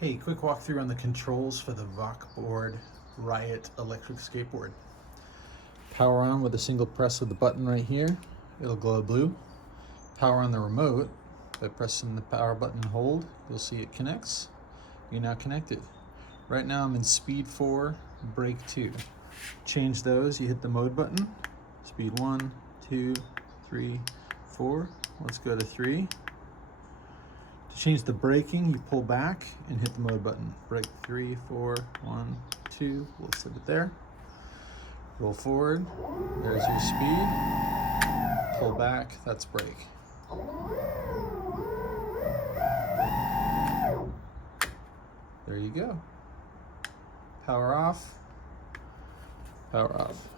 Hey, quick walkthrough on the controls for the Vokboard Riot electric skateboard. Power on with a single press of the button right here. It'll glow blue. Power on the remote by pressing the power button and hold. You'll see it connects. You're now connected. Right now I'm in speed 4, brake 2. Change those, you hit the mode button. Speed 1, 2, 3, 4. Let's go to 3. To change the braking, you pull back and hit the mode button. Brake 3, 4, 1, 2. We'll set it there. Roll forward. There's your speed. Pull back. That's brake. There you go. Power off. Power off.